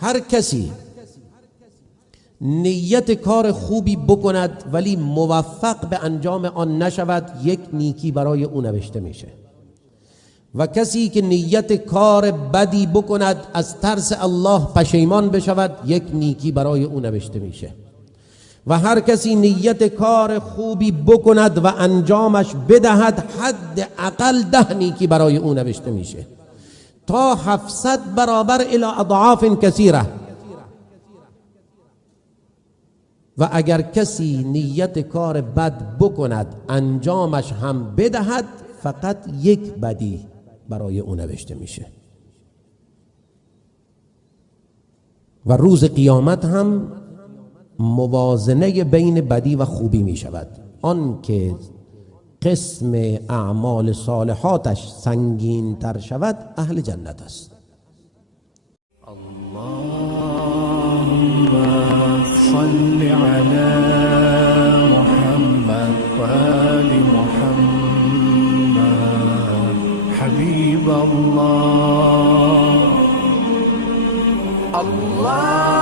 هر کسی نیت کار خوبی بکند ولی موفق به انجام آن نشود، یک نیکی برای او نوشته میشه. و کسی که نیت کار بدی بکند از ترس الله پشیمان بشود، یک نیکی برای او نوشته میشه. و هر کسی نیت کار خوبی بکند و انجامش بدهد، حد اقل 10 نیکی برای او نوشته میشه، تا 700 برابر الی اضعاف کثیره. و اگر کسی نیت کار بد بکند انجامش هم بدهد، فقط 1 بدی برای او نوشته میشه. و روز قیامت هم موازنه بین بدی و خوبی می شود. آن که قسم اعمال صالحاتش سنگین تر شود اهل جنت است. اللهم صل على محمد و آل محمد حبیب الله. اللهم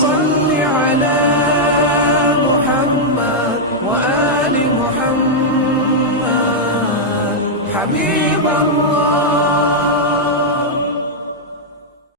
صل على محمد و آل محمد حبیب الله.